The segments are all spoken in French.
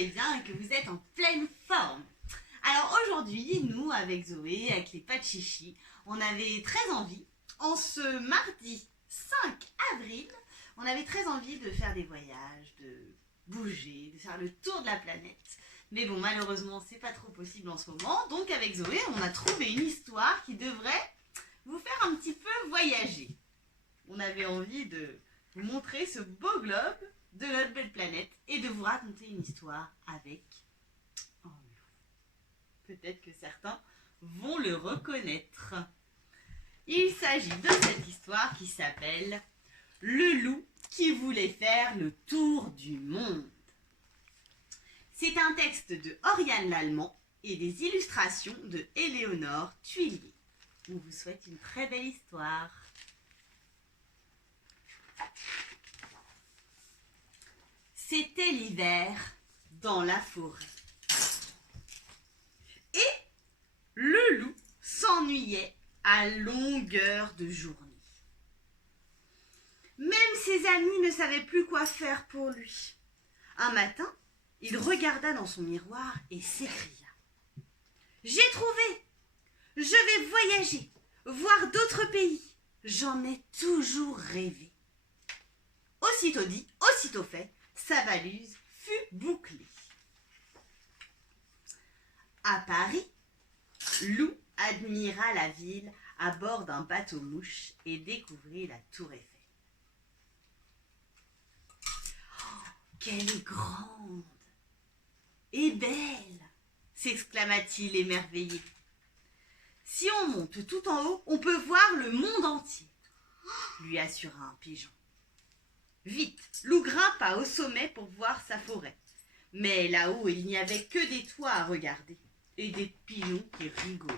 allez bien et que vous êtes en pleine forme. Alors aujourd'hui, nous, avec Zoé, avec les Pachichi, on avait très envie, en ce mardi 5 avril, on avait très envie de faire des voyages, de bouger, de faire le tour de la planète. Mais bon, malheureusement, c'est pas trop possible en ce moment. Donc avec Zoé, on a trouvé une histoire qui devrait vous faire un petit peu voyager. On avait envie de vous montrer ce beau globe de notre belle planète et de vous raconter une histoire avec un loup. Peut-être que certains vont le reconnaître. Il s'agit de cette histoire qui s'appelle « Le loup qui voulait faire le tour du monde ». C'est un texte de Oriane Lallemand et des illustrations de Éléonore Tuillier. On vous souhaite une très belle histoire. C'était l'hiver dans la forêt. Et le loup s'ennuyait à longueur de journée. Même ses amis ne savaient plus quoi faire pour lui. Un matin, il regarda dans son miroir et s'écria « J'ai trouvé! Je vais voyager, voir d'autres pays. J'en ai toujours rêvé. » Aussitôt dit, aussitôt fait, sa valise fut bouclée. À Paris, Loup admira la ville à bord d'un bateau-mouche et découvrit la Tour Eiffel. Oh, qu'elle est grande et belle, s'exclama-t-il émerveillé. Si on monte tout en haut, on peut voir le monde entier, lui assura un pigeon. Vite, Loup grimpa au sommet pour voir sa forêt. Mais là-haut, il n'y avait que des toits à regarder et des pigeons qui rigolaient.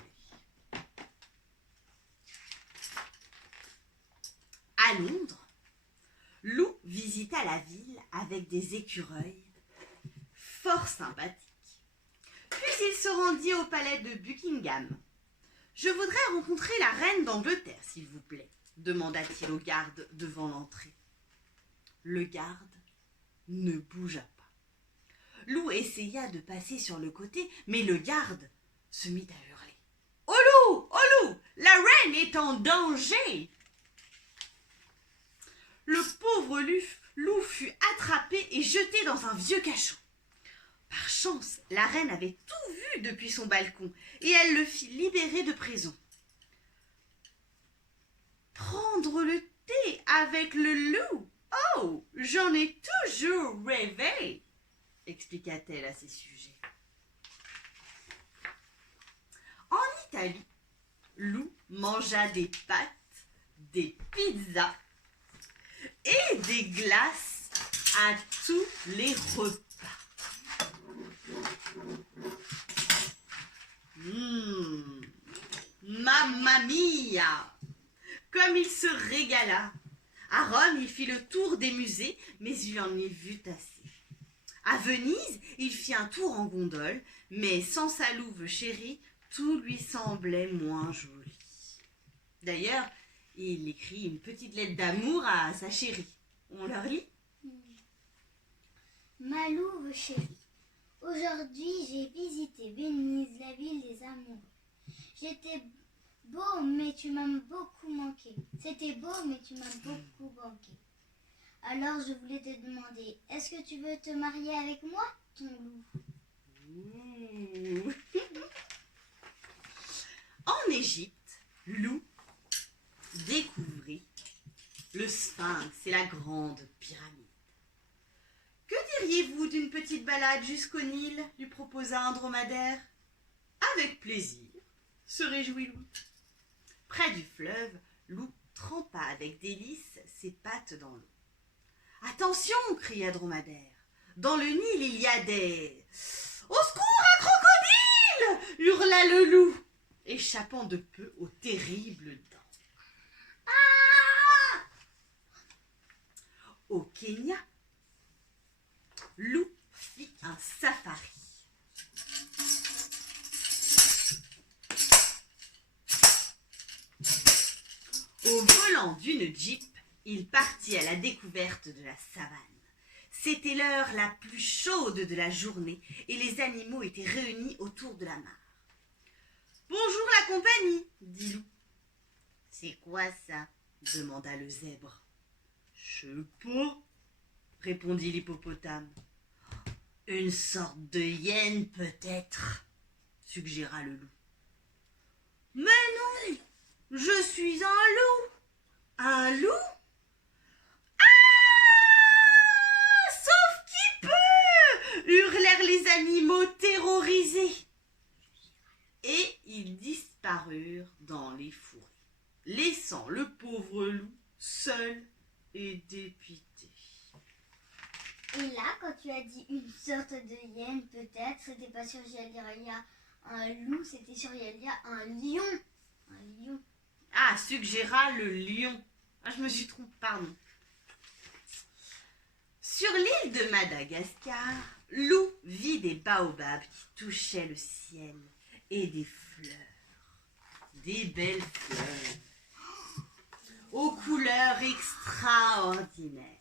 À Londres, Loup visita la ville avec des écureuils fort sympathiques. Puis il se rendit au palais de Buckingham. « Je voudrais rencontrer la reine d'Angleterre, s'il vous plaît, » demanda-t-il au garde devant l'entrée. Le garde ne bougea pas. Loup essaya de passer sur le côté, mais le garde se mit à hurler. « Au loup! Au loup! La reine est en danger !» Le pauvre loup fut attrapé et jeté dans un vieux cachot. Par chance, la reine avait tout vu depuis son balcon et elle le fit libérer de prison. « Prendre le thé avec le loup? Oh, j'en ai toujours rêvé !» expliqua-t-elle à ses sujets. En Italie, Loup mangea des pâtes, des pizzas et des glaces à tous les repas. Mamma mia! Comme il se régala! À Rome, il fit le tour des musées, mais il en y vut assez. À Venise, il fit un tour en gondole, mais sans sa louve chérie, tout lui semblait moins joli. D'ailleurs, il écrit une petite lettre d'amour à sa chérie. On leur lit ? Ma louve chérie, aujourd'hui j'ai visité Venise, la ville des amoureux. J'étais beau, mais tu m'as beaucoup manqué. C'était beau, mais tu m'as beaucoup manqué. Alors je voulais te demander, est-ce que tu veux te marier avec moi, ton loup ? En Égypte, Loup découvrit le Sphinx et la grande pyramide. « Que diriez-vous d'une petite balade jusqu'au Nil ?» lui proposa un dromadaire. « Avec plaisir !» se réjouit Loup. Près du fleuve, Loup trempa avec délice ses pattes dans l'eau. « Attention !» cria Dromadaire. « Dans le Nil, il y a des... »« Au secours, un crocodile !» hurla le loup, échappant de peu aux terribles dents. Ah ! Au Kenya, Loup fit un safari. Au volant d'une Jeep, il partit à la découverte de la savane. C'était l'heure la plus chaude de la journée et les animaux étaient réunis autour de la mare. « Bonjour la compagnie, dit Loup. « C'est quoi ça ?» demanda le zèbre. « Je sais pas, » répondit l'hippopotame. « Une sorte de hyène peut-être, » suggéra le loup. « Mais non, je suis un loup. »« Un loup ? Sauf qui peut !» hurlèrent les animaux terrorisés. Et ils disparurent dans les fourrés, laissant le pauvre loup seul et dépité. Et là, quand tu as dit une sorte de hyène, peut-être, c'était pas sur Yalia un loup, c'était sur Yalia un lion. Un lion. Ah, suggéra le lion. Ah, je me suis trompée, pardon. Sur l'île de Madagascar, Loup vit des baobabs qui touchaient le ciel et des fleurs, des belles fleurs, aux couleurs extraordinaires.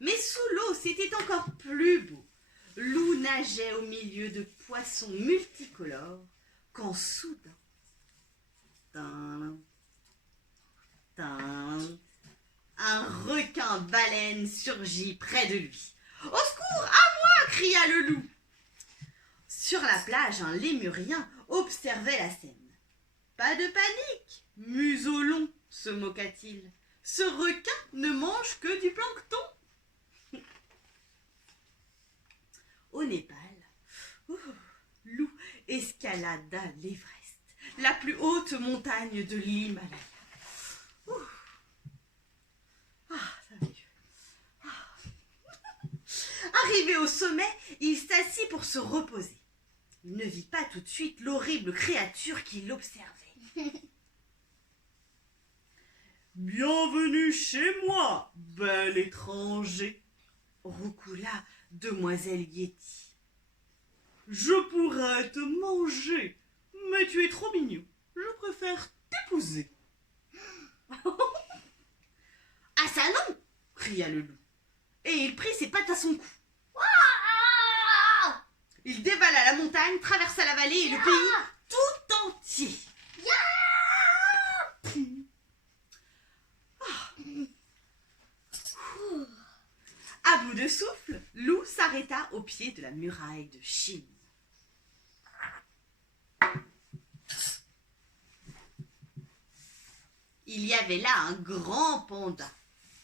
Mais sous l'eau, c'était encore plus beau. Loup nageait au milieu de poissons multicolores quand soudain, un requin-baleine surgit près de lui. « Au secours, à moi !» cria le loup. Sur la plage, un lémurien observait la scène. « Pas de panique, museau long, se moqua-t-il. Ce requin ne mange que du plancton. » Au Népal, Loup escalada l'Everest, la plus haute montagne de l'Himalaya. Ça va mieux. Arrivé au sommet, il s'assit pour se reposer. Il ne vit pas tout de suite l'horrible créature qui l'observait. « Bienvenue chez moi, bel étranger !» roucoula demoiselle Yeti. « Je pourrais te manger, mais tu es trop mignon. Je préfère t'épouser. » « Ah ça non !» cria le loup. Et il prit ses pattes à son cou. Il dévala la montagne, traversa la vallée et le pays tout entier. À bout de souffle, Loup s'arrêta au pied de la muraille de Chine. Il y avait là un grand panda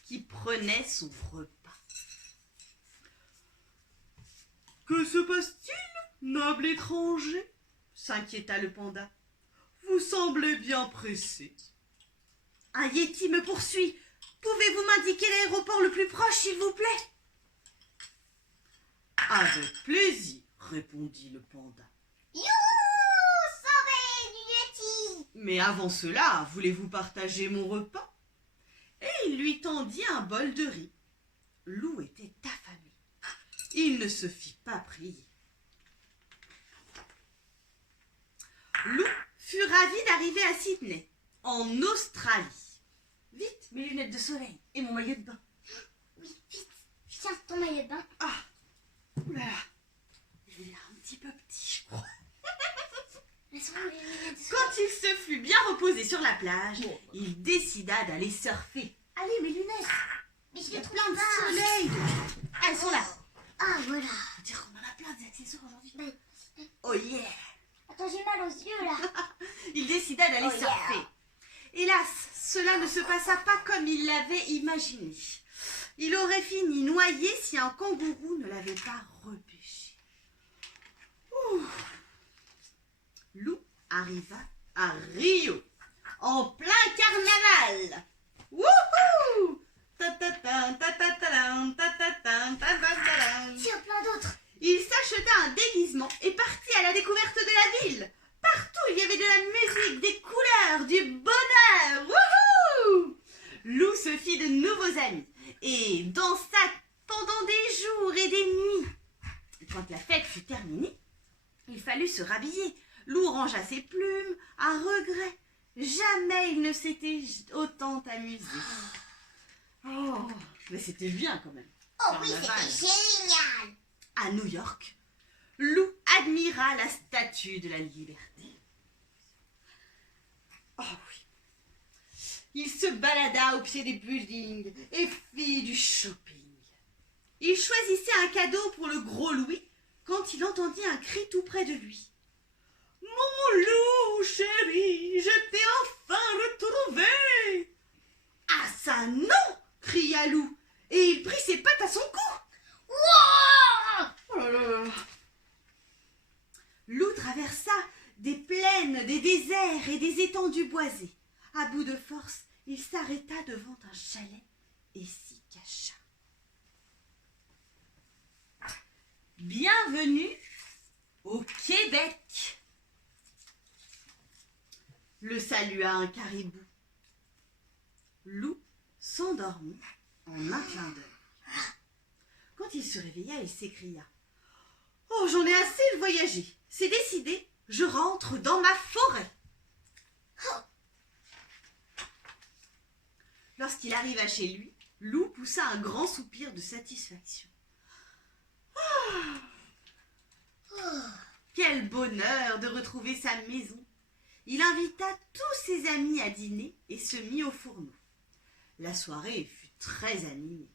qui prenait son repas. « Que se passe-t-il, noble étranger ?» s'inquiéta le panda. « Vous semblez bien pressé. »« Un yéti me poursuit. Pouvez-vous m'indiquer l'aéroport le plus proche, s'il vous plaît ?»« Avec plaisir, » répondit le panda. « You, sauvé du yéti !»« Mais avant cela, voulez-vous partager mon repas ?» Et il lui tendit un bol de riz. Loup était affamé. Il ne se fit pas prier. Loup fut ravi d'arriver à Sydney, en Australie. « Vite, mes lunettes de soleil et mon maillot de bain. »« Oui, vite, tiens ton maillot de bain. »« Ah, oulala, il est un petit peu petit, je crois. » Laisse-moi mes lunettes de soleil. Quand il se fut bien reposé sur la plage, il décida d'aller surfer. « Allez, mes lunettes. Mais je Il y a les plein trouve de pas. soleil. Elles sont là. » Ah, voilà. Faut dire qu'on en a plein d'accessoires aujourd'hui. Ben, Oh yeah. attends, j'ai mal aux yeux, là. Il décida d'aller Oh, yeah. surfer. Hélas, cela ne se passa pas comme il l'avait imaginé. Il aurait fini noyé si un kangourou ne l'avait pas repêché. Ouh. Loup arriva à Rio, en plein carnaval. Wouhou! Ta-ta-ta, ta-ta-ta-ta, ta-ta-ta, ta-ta-ta-ta. Tiens, plein d'autres. Il s'acheta un déguisement et partit à la découverte de la ville. Partout, il y avait de la musique, des couleurs, du bonheur. Wouhou! Loup se fit de nouveaux amis et dansa pendant des jours et des nuits. Quand la fête fut terminée, il fallut se rhabiller. Loup rangea ses plumes à regret. Jamais il ne s'était autant amusé. Oh, mais c'était bien quand même. Oh oui, Carnaval. c'était génial. À New York, Lou admira la statue de la liberté. Oh oui. Il se balada au pied des buildings et fit du shopping. Il choisissait un cadeau pour le gros Louis quand il entendit un cri tout près de lui. « Mon Lou, chéri, je t'ai enfin retrouvé !»« Ah ça non !» cria Lou, et il prit ses pattes à son cou. Wow! Oh là là là là. Lou traversa des plaines, des déserts et des étendues boisées. À bout de force, il s'arrêta devant un chalet et s'y cacha. Bienvenue au Québec, le salua un caribou. Lou s'endormit en un clin d'œil. Quand il se réveilla, il s'écria: « Oh, j'en ai assez de voyager. C'est décidé, je rentre dans ma forêt. » Lorsqu'il arriva chez lui, Lou poussa un grand soupir de satisfaction. Quel bonheur de retrouver sa maison! Il invita tous ses amis à dîner et se mit au fourneau. La soirée fut très animée.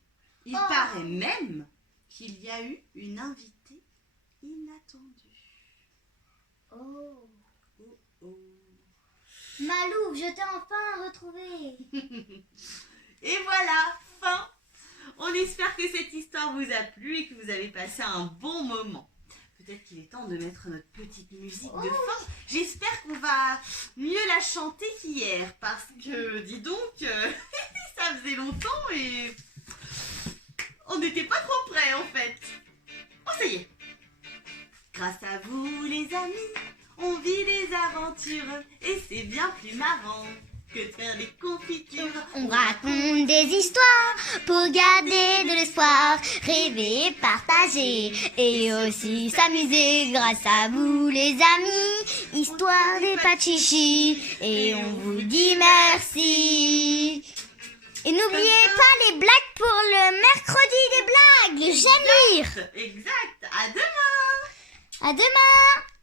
Il paraît même qu'il y a eu une invitée inattendue. Oh. Oh oh. Malou, je t'ai enfin retrouvé. Et voilà, fin. On espère que cette histoire vous a plu et que vous avez passé un bon moment. Peut-être qu'il est temps de mettre notre petite musique de fin. J'espère qu'on va mieux la chanter qu'hier. Parce que, dis donc, ça faisait longtemps et on n'était pas trop près en fait. Oh, ça y est. Grâce à vous les amis, on vit des aventures et c'est bien plus marrant que de faire des confitures. On raconte des histoires pour garder de l'espoir, rêver, partager et aussi s'amuser. Grâce à vous les amis, histoire des pachichis, et on vous dit merci. Et n'oubliez pas les blagues pour le mercredi des blagues. J'aime lire. Exact. À demain. À demain.